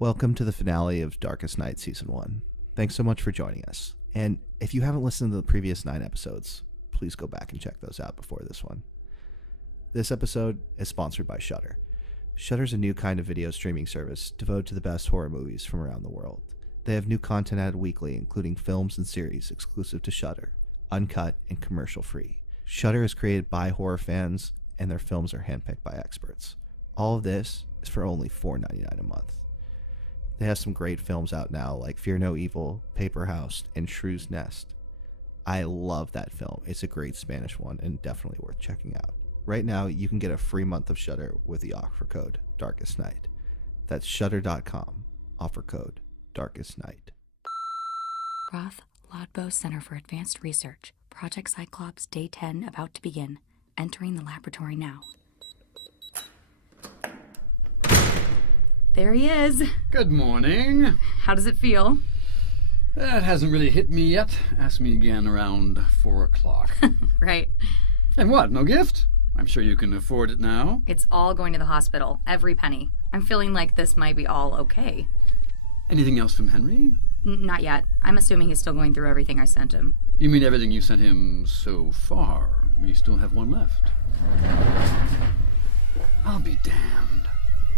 Welcome to the finale of Darkest Night Season 1. Thanks so much for joining us. And if you haven't listened to the previous 9 episodes, please go back and check those out before this one. This episode is sponsored by Shudder. Shudder's a new kind of video streaming service devoted to the best horror movies from around the world. They have new content added weekly, including films and series exclusive to Shudder, uncut and commercial-free. Shudder is created by horror fans, and their films are handpicked by experts. All of this is for only $4.99 a month. They have some great films out now, like Fear No Evil, Paper House, and Shrew's Nest. I love that film. It's a great Spanish one and definitely worth checking out. Right now, you can get a free month of Shudder with the offer code Darkest Night. That's Shudder.com. Offer code Darkest Night. Roth Lobdow Center for Advanced Research. Project Cyclops, Day 10 about to begin. Entering the laboratory now. There he is. Good morning. How does it feel? That hasn't really hit me yet. Ask me again around 4 o'clock. Right. And what, no gift? I'm sure you can afford it now. It's all going to the hospital. Every penny. I'm feeling like this might be all okay. Anything else from Henry? Not yet. I'm assuming he's still going through everything I sent him. You mean everything you sent him so far? We still have one left. I'll be damned.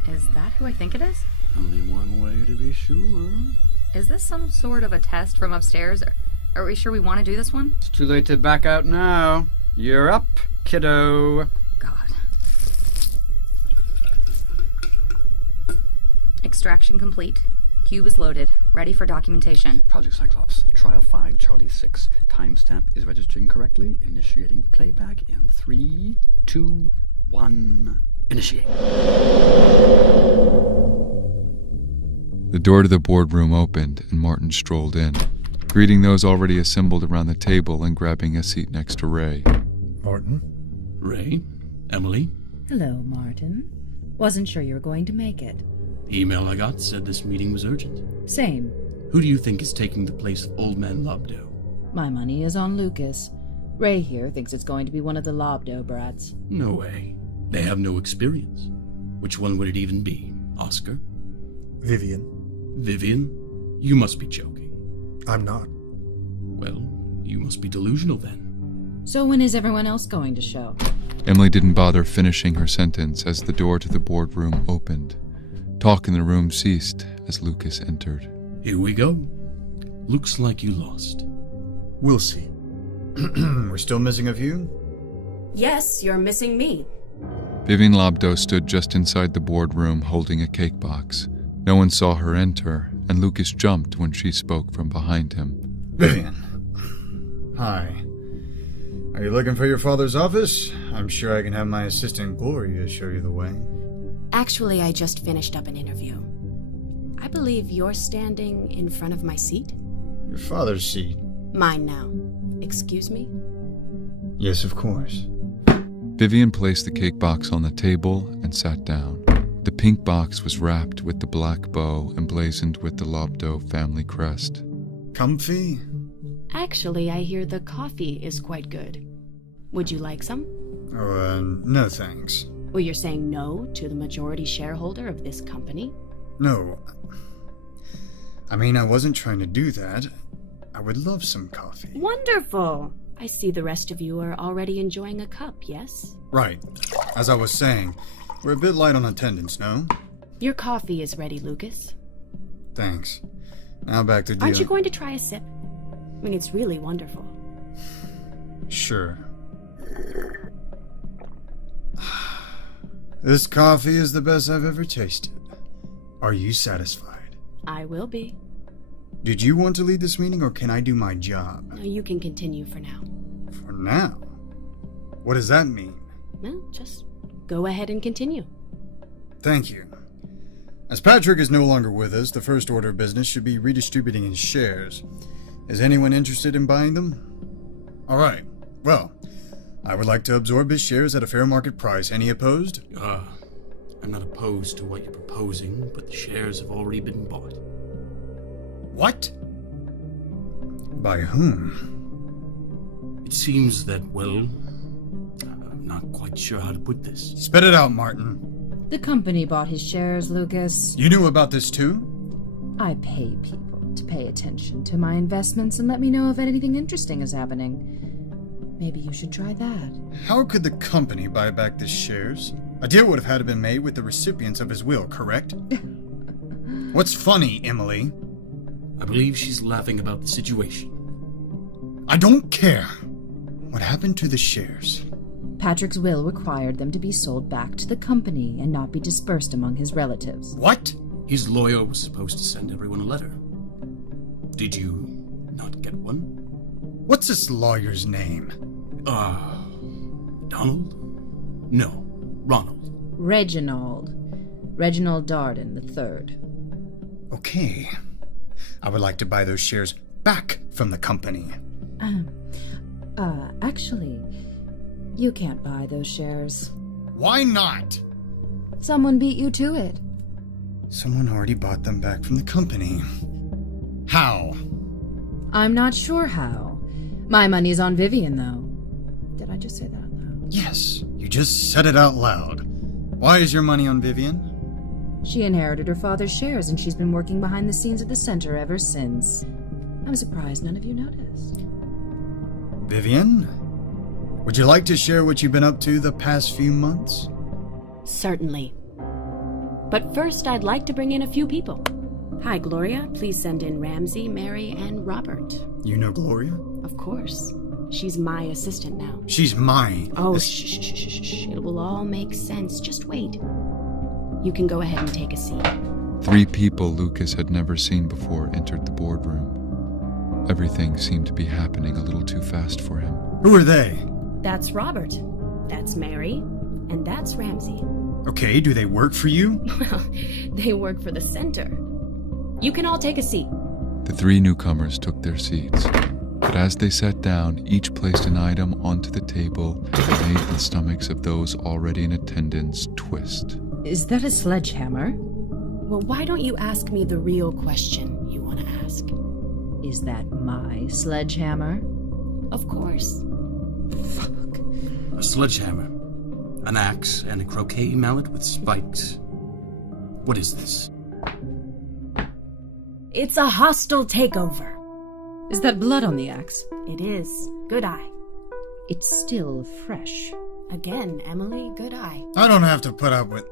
Is that who I think it is? Only one way to be sure. Is this some sort of a test from upstairs? Are we sure we want to do this one? It's too late to back out now. You're up, kiddo. God. Extraction complete. Cube is loaded. Ready for documentation. Project Cyclops, Trial 5, Charlie 6. Timestamp is registering correctly. Initiating playback in 3, 2, 1. Initiate. The door to the boardroom opened, and Martin strolled in, greeting those already assembled around the table and grabbing a seat next to Ray. Martin? Ray? Emily? Hello, Martin. Wasn't sure you were going to make it. The email I got said this meeting was urgent. Same. Who do you think is taking the place of Old Man Lobdow? My money is on Lucas. Ray here thinks it's going to be one of the Lobdow brats. No way. They have no experience. Which one would it even be? Oscar? Vivian? Vivian? You must be joking. I'm not. Well, you must be delusional then. So when is everyone else going to show? Emily didn't bother finishing her sentence as the door to the boardroom opened. Talk in the room ceased as Lucas entered. Here we go. Looks like you lost. We'll see. We're still missing a few? Yes, you're missing me. Vivian Lobdow stood just inside the boardroom holding a cake box. No one saw her enter, and Lucas jumped when she spoke from behind him. Vivian. Hi. Are you looking for your father's office? I'm sure I can have my assistant Gloria show you the way. Actually, I just finished up an interview. I believe you're standing in front of my seat? Your father's seat? Mine now. Excuse me? Yes, of course. Vivian placed the cake box on the table and sat down. The pink box was wrapped with the black bow emblazoned with the Lobdow family crest. Comfy? Actually, I hear the coffee is quite good. Would you like some? Oh, no thanks. Well, you're saying no to the majority shareholder of this company? No. I mean, I wasn't trying to do that. I would love some coffee. Wonderful! I see the rest of you are already enjoying a cup, yes? Right. As I was saying, we're a bit light on attendance, no? Your coffee is ready, Lucas. Thanks. Now back to dealing. Aren't you going to try a sip? I mean, it's really wonderful. Sure. This coffee is the best I've ever tasted. Are you satisfied? I will be. Did you want to lead this meeting, or can I do my job? No, you can continue for now. For now? What does that mean? Well, just go ahead and continue. Thank you. As Patrick is no longer with us, the first order of business should be redistributing his shares. Is anyone interested in buying them? All right. Well, I would like to absorb his shares at a fair market price. Any opposed? I'm not opposed to what you're proposing, but the shares have already been bought. What? By whom? It seems that, well, I'm not quite sure how to put this. Spit it out, Martin. The company bought his shares, Lucas. You knew about this too? I pay people to pay attention to my investments and let me know if anything interesting is happening. Maybe you should try that. How could the company buy back the shares? A deal would have had to been made with the recipients of his will, correct? What's funny, Emily? I believe she's laughing about the situation. I don't care. What happened to the shares? Patrick's will required them to be sold back to the company and not be dispersed among his relatives. What? His lawyer was supposed to send everyone a letter. Did you not get one? What's this lawyer's name? Donald? No, Ronald. Reginald. Reginald Darden III. Okay. I would like to buy those shares back from the company. Actually, you can't buy those shares. Why not? Someone beat you to it. Someone already bought them back from the company. How? I'm not sure how. My money's on Vivian, though. Did I just say that out loud? Yes, you just said it out loud. Why is your money on Vivian? She inherited her father's shares, and she's been working behind the scenes at the center ever since. I'm surprised none of you noticed. Vivian? Would you like to share what you've been up to the past few months? Certainly. But first, I'd like to bring in a few people. Hi, Gloria. Please send in Ramsey, Mary, and Robert. You know Gloria? Of course. She's my assistant now. She's my... Oh, shh. It will all make sense. Just wait. You can go ahead and take a seat. 3 people Lucas had never seen before entered the boardroom. Everything seemed to be happening a little too fast for him. Who are they? That's Robert. That's Mary. And that's Ramsey. Okay, do they work for you? Well, they work for the center. You can all take a seat. The 3 newcomers took their seats, but as they sat down, each placed an item onto the table that made the stomachs of those already in attendance twist. Is that a sledgehammer? Well, why don't you ask me the real question you want to ask? Is that my sledgehammer? Of course. Fuck. A sledgehammer, an axe, and a croquet mallet with spikes. What is this? It's a hostile takeover. Is that blood on the axe? It is. Good eye. It's still fresh. Again, Emily, good eye. I don't have to put up with...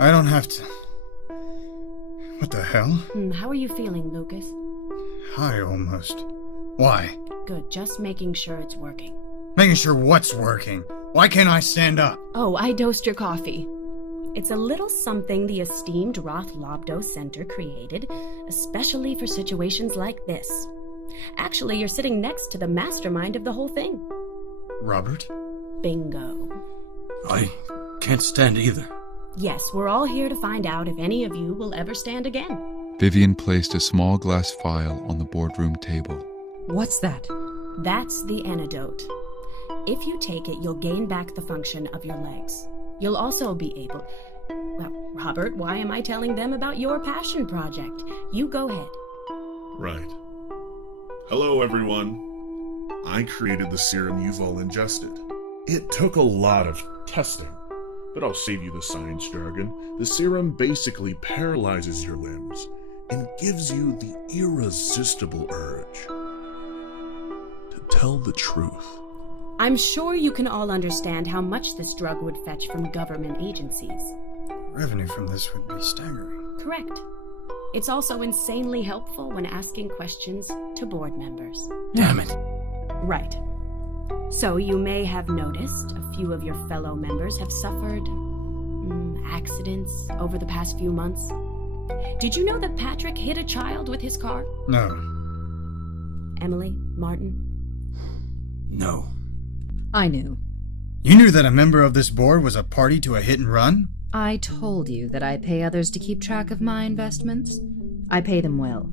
I don't have to... What the hell? How are you feeling, Lucas? High almost. Why? Good, just making sure it's working. Making sure what's working. Why can't I stand up? Oh, I dosed your coffee. It's a little something the esteemed Roth Lobdow Center created, especially for situations like this. Actually, you're sitting next to the mastermind of the whole thing. Robert? Bingo. I can't stand either. Yes, we're all here to find out if any of you will ever stand again. Vivian placed a small glass vial on the boardroom table. What's that? That's the antidote. If you take it, you'll gain back the function of your legs. You'll also be able... Well, Robert, why am I telling them about your passion project? You go ahead. Right. Hello, everyone. I created the serum you've all ingested. It took a lot of testing, but I'll save you the science jargon. The serum basically paralyzes your limbs and gives you the irresistible urge to tell the truth. I'm sure you can all understand how much this drug would fetch from government agencies. Revenue from this would be staggering. Correct. It's also insanely helpful when asking questions to board members. Damn it. Right. So you may have noticed a few of your fellow members have suffered accidents over the past few months. Did you know that Patrick hit a child with his car? No. Emily, Martin? No. I knew. You knew that a member of this board was a party to a hit and run? I told you that I pay others to keep track of my investments. I pay them well.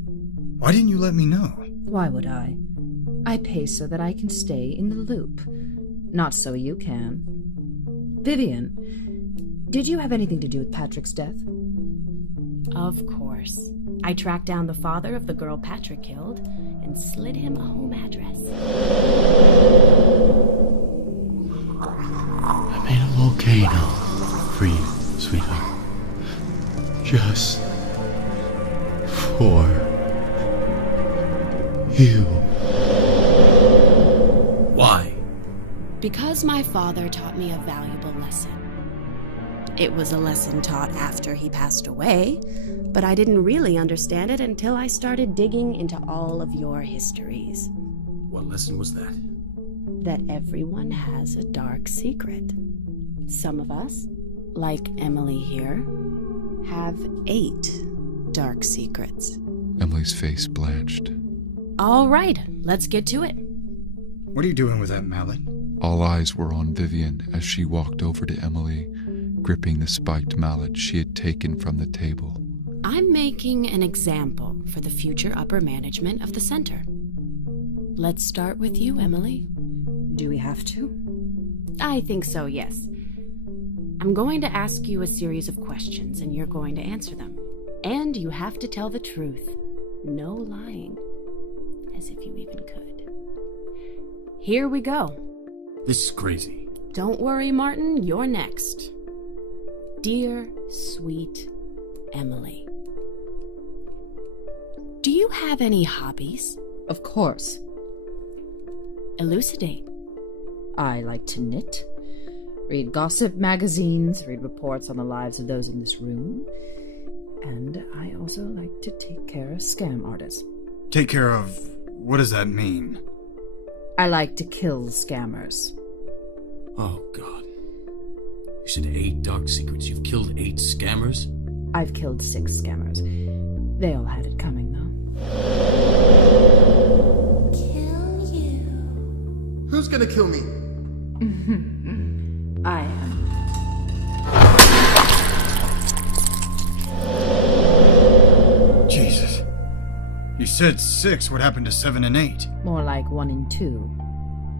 Why didn't you let me know? Why would I? I pay so that I can stay in the loop. Not so you can. Vivian, did you have anything to do with Patrick's death? Of course. I tracked down the father of the girl Patrick killed and slid him a home address. I made a volcano for you, sweetheart. Just for you. Why? Because my father taught me a valuable lesson. It was a lesson taught after he passed away, but I didn't really understand it until I started digging into all of your histories. What lesson was that? That everyone has a dark secret. Some of us, like Emily here, have 8 dark secrets. Emily's face blanched. All right, let's get to it. What are you doing with that mallet? All eyes were on Vivian as she walked over to Emily, gripping the spiked mallet she had taken from the table. I'm making an example for the future upper management of the center. Let's start with you, Emily. Do we have to? I think so, yes. I'm going to ask you a series of questions, and you're going to answer them. And you have to tell the truth. No lying. As if you even could. Here we go. This is crazy. Don't worry, Martin, you're next. Dear, sweet Emily. Do you have any hobbies? Of course. Elucidate. I like to knit, read gossip magazines, read reports on the lives of those in this room, and I also like to take care of scam artists. Take care of... what does that mean? I like to kill scammers. Oh, God. You said 8 dark secrets. You've killed 8 scammers? I've killed 6 scammers. They all had it coming, though. Kill you. Who's gonna kill me? I am. Jesus. You said 6. What happened to 7 and 8? More like 1 and 2.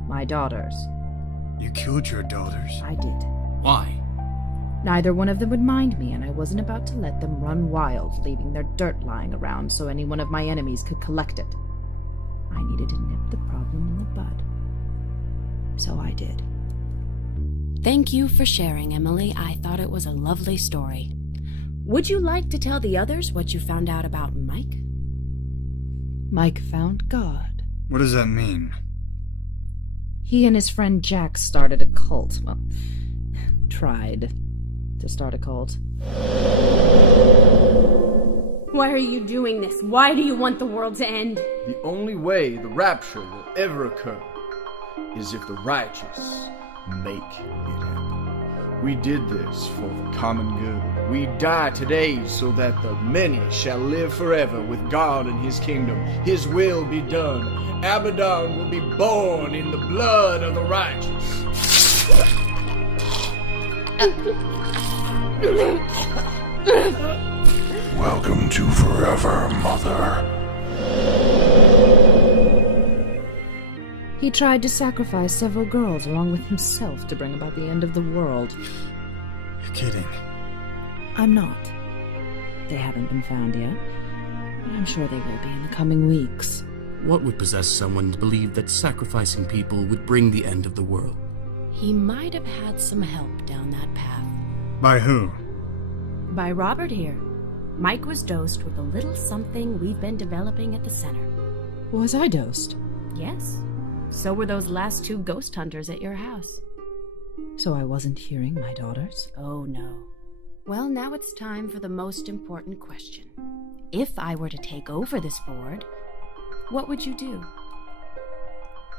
My daughters. You killed your daughters? I did. Why? Neither one of them would mind me, and I wasn't about to let them run wild, leaving their dirt lying around so any one of my enemies could collect it. I needed to nip the problem in the bud. So I did. Thank you for sharing, Emily. I thought it was a lovely story. Would you like to tell the others what you found out about Mike? Mike found God. What does that mean? He and his friend Jack started a cult. Well, tried to start a cult. Why are you doing this? Why do you want the world to end? The only way the rapture will ever occur is if the righteous make it happen. We did this for the common good. We die today so that the many shall live forever with God and His kingdom. His will be done. Abaddon will be born in the blood of the righteous. Welcome to forever, Mother. He tried to sacrifice several girls along with himself to bring about the end of the world. You're kidding. I'm not. They haven't been found yet, but I'm sure they will be in the coming weeks. What would possess someone to believe that sacrificing people would bring the end of the world? He might have had some help down that path. By who? By Robert here. Mike was dosed with a little something we've been developing at the center. Was I dosed? Yes. So were those last 2 ghost hunters at your house. So I wasn't hearing my daughters? Oh, no. Well, now it's time for the most important question. If I were to take over this board, what would you do?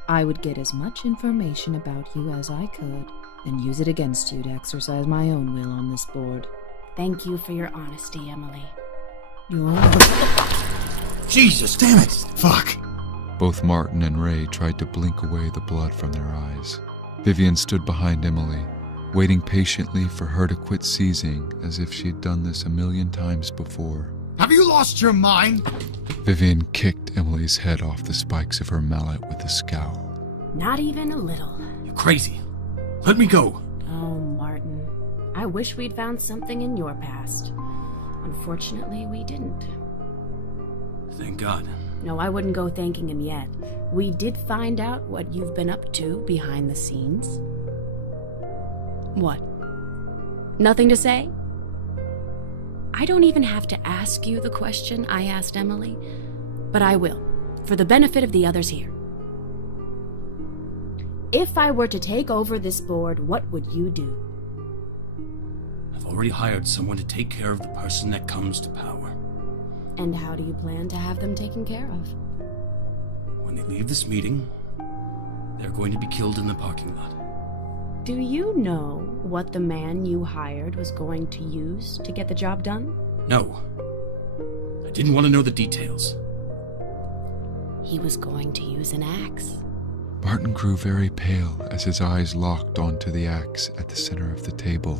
I would get as much information about you as I could and use it against you to exercise my own will on this board. Thank you for your honesty, Emily. Jesus, damn it! Fuck! Both Martin and Ray tried to blink away the blood from their eyes. Vivian stood behind Emily, waiting patiently for her to quit seizing as if she had done this a million times before. Have you lost your mind? Vivian kicked Emily's head off the spikes of her mallet with a scowl. Not even a little. You're crazy. Let me go. Oh, Martin. I wish we'd found something in your past. Unfortunately, we didn't. Thank God. No, I wouldn't go thanking him yet. We did find out what you've been up to behind the scenes. What? Nothing to say? I don't even have to ask you the question I asked Emily, but I will, for the benefit of the others here. If I were to take over this board, what would you do? I've already hired someone to take care of the person that comes to power. And how do you plan to have them taken care of? When they leave this meeting, they're going to be killed in the parking lot. Do you know what the man you hired was going to use to get the job done? No. I didn't want to know the details. He was going to use an axe. Martin grew very pale as his eyes locked onto the axe at the center of the table.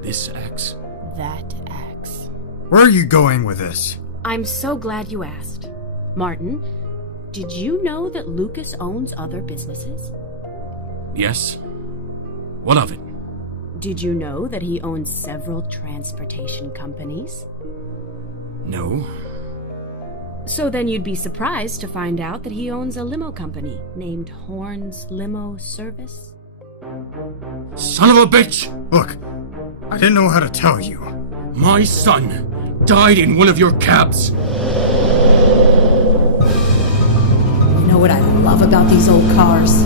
This axe? That axe. Where are you going with this? I'm so glad you asked. Martin, did you know that Lucas owns other businesses? Yes. What of it? Did you know that he owns several transportation companies? No. So then you'd be surprised to find out that he owns a limo company named Horn's Limo Service. Son of a bitch! Look, I didn't know how to tell you. My son died in one of your cabs. You know what I love about these old cars?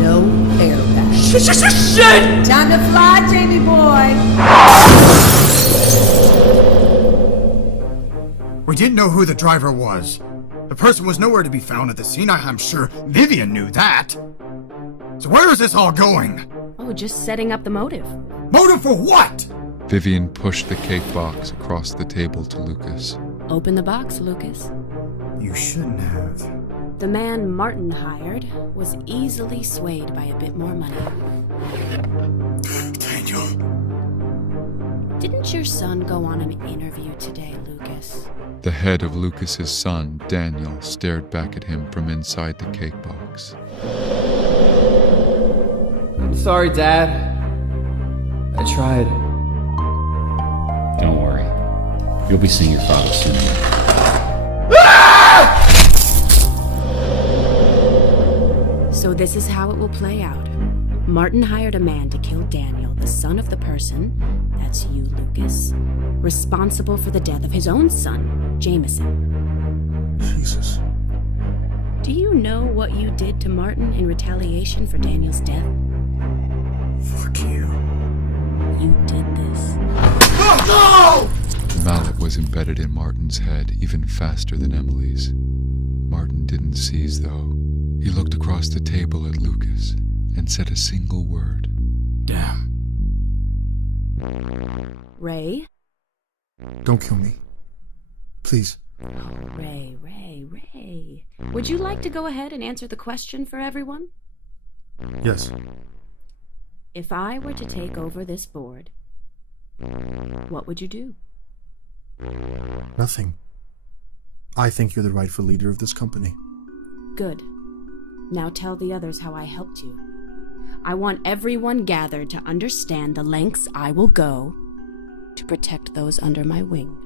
No airbags. Shit! Time to fly, Jamie boy! We didn't know who the driver was. The person was nowhere to be found at the scene. I'm sure Vivian knew that. So where is this all going? Oh, just setting up the motive. Motive for what? Vivian pushed the cake box across the table to Lucas. Open the box, Lucas. You shouldn't have. The man Martin hired was easily swayed by a bit more money. Daniel. Didn't your son go on an interview today, Lucas? The head of Lucas's son, Daniel, stared back at him from inside the cake box. I'm sorry, Dad. I tried. Don't worry. You'll be seeing your father soon. So this is how it will play out. Martin hired a man to kill Daniel, the son of the person, that's you, Lucas, responsible for the death of his own son, Jameson. Jesus. Do you know what you did to Martin in retaliation for Daniel's death? Fuck you. You did this. No! The mallet was embedded in Martin's head even faster than Emily's. Martin didn't seize, though. He looked across the table at Lucas and said a single word. Damn. Ray? Don't kill me. Please. Oh, Ray. Would you like to go ahead and answer the question for everyone? Yes. If I were to take over this board, what would you do? Nothing. I think you're the rightful leader of this company. Good. Now tell the others how I helped you. I want everyone gathered to understand the lengths I will go to protect those under my wing.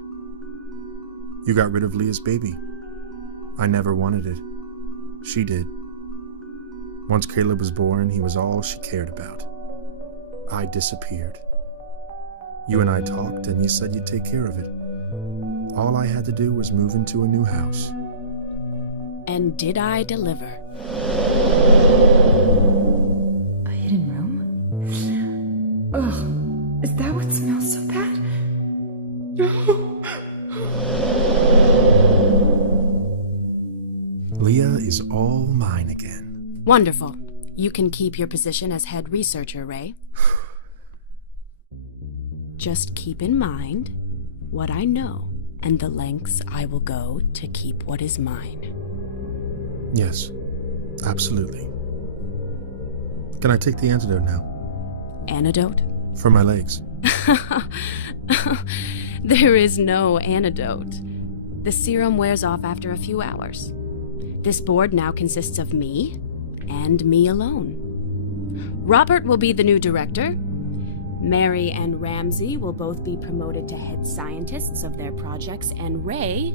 You got rid of Leah's baby. I never wanted it. She did. Once Caleb was born, he was all she cared about. I disappeared. You and I talked, and you said you'd take care of it. All I had to do was move into a new house. And did I deliver? A hidden room? Ugh, is that what smells so bad? No. Leah is all mine again. Wonderful. You can keep your position as head researcher, Ray. Just keep in mind what I know and the lengths I will go to keep what is mine. Yes, absolutely. Can I take the antidote now? Antidote? For my legs. There is no antidote. The serum wears off after a few hours. This board now consists of me and me alone. Robert will be the new director. Mary and Ramsey will both be promoted to head scientists of their projects, and Ray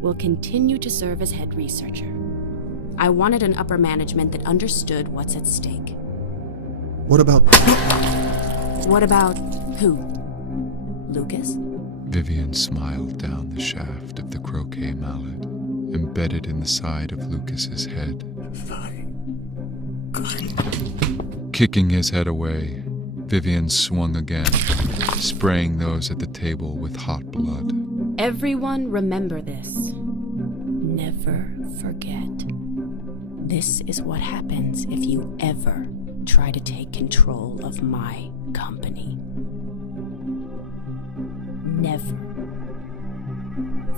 will continue to serve as head researcher. I wanted an upper management that understood what's at stake. What about... What about who? Lucas? Vivian smiled down the shaft of the croquet mallet, embedded in the side of Lucas's head. Kicking his head away, Vivian swung again, spraying those at the table with hot blood. Everyone remember this. Never forget. This is what happens if you ever try to take control of my company. Never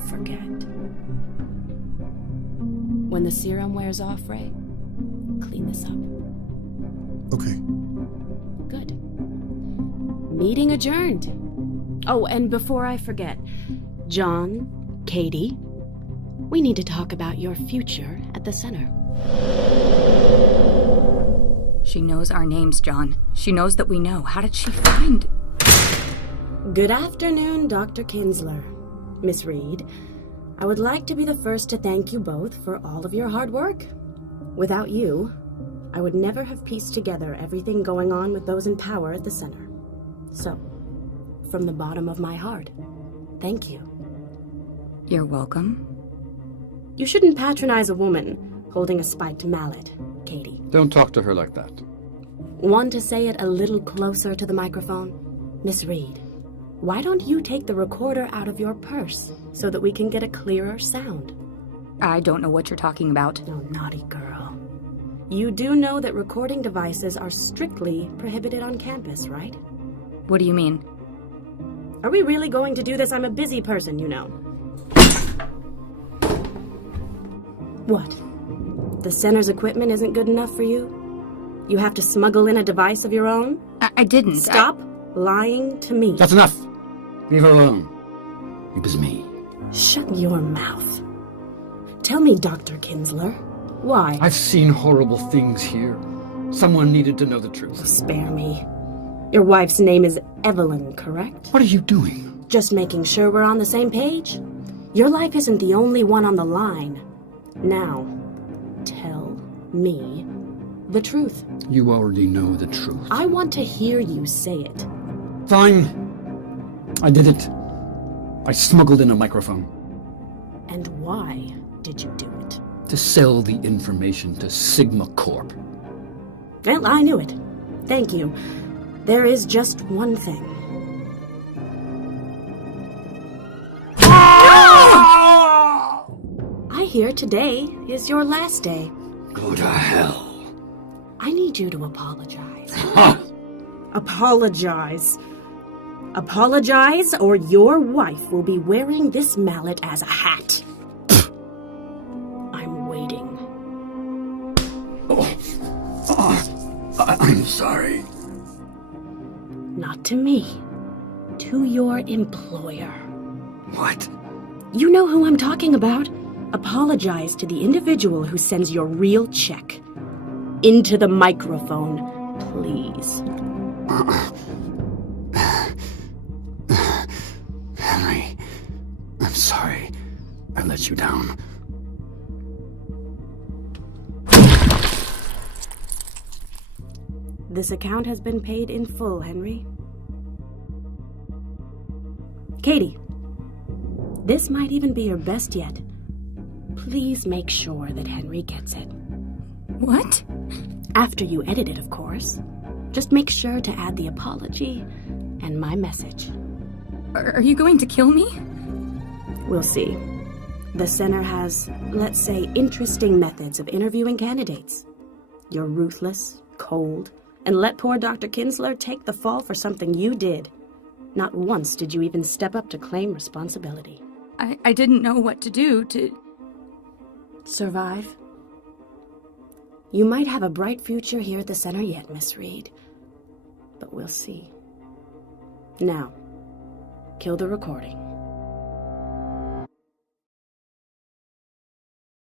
forget. When the serum wears off, Ray, clean this up. Okay. Good. Meeting adjourned. Oh, and before I forget, John, Katie, we need to talk about your future at the center. She knows our names, John. She knows that we know. How did she find... Good afternoon, Dr. Kinsler. Miss Reed, I would like to be the first to thank you both for all of your hard work. Without you, I would never have pieced together everything going on with those in power at the center. So, from the bottom of my heart, thank you. You're welcome. You shouldn't patronize a woman holding a spiked mallet, Katie. Don't talk to her like that. Want to say it a little closer to the microphone? Miss Reed, why don't you take the recorder out of your purse so that we can get a clearer sound? I don't know what you're talking about. Oh, naughty girl. You do know that recording devices are strictly prohibited on campus, right? What do you mean? Are we really going to do this? I'm a busy person, you know. What? The center's equipment isn't good enough for you? You have to smuggle in a device of your own? I didn't. Stop lying to me. That's enough. Leave her alone. It was me. Shut your mouth. Tell me, Dr. Kinsler, why? I've seen horrible things here. Someone needed to know the truth. Spare me. Your wife's name is Evelyn, correct? What are you doing? Just making sure we're on the same page. Your life isn't the only one on the line. Now, tell me the truth. You already know the truth. I want to hear you say it. Fine. I did it. I smuggled in a microphone. And why did you do it? To sell the information to Sigma Corp. Well, I knew it. Thank you. There is just one thing. I hear today is your last day. Go to hell. I need you to apologize. Apologize. Apologize, or your wife will be wearing this mallet as a hat. I'm waiting. I'm sorry. Not to me. To your employer. What? You know who I'm talking about. Apologize to the individual who sends your real check. Into the microphone, please. Henry, I'm sorry. I let you down. This account has been paid in full, Henry. Katie, this might even be your best yet. Please make sure that Henry gets it. What? After you edit it, of course. Just make sure to add the apology and my message. Are you going to kill me? We'll see. The center has, let's say, interesting methods of interviewing candidates. You're ruthless, cold, and let poor Dr. Kinsler take the fall for something you did. Not once did you even step up to claim responsibility. I didn't know what to do to... Survive? You might have a bright future here at the center yet, Miss Reed. But we'll see. Now, kill the recording.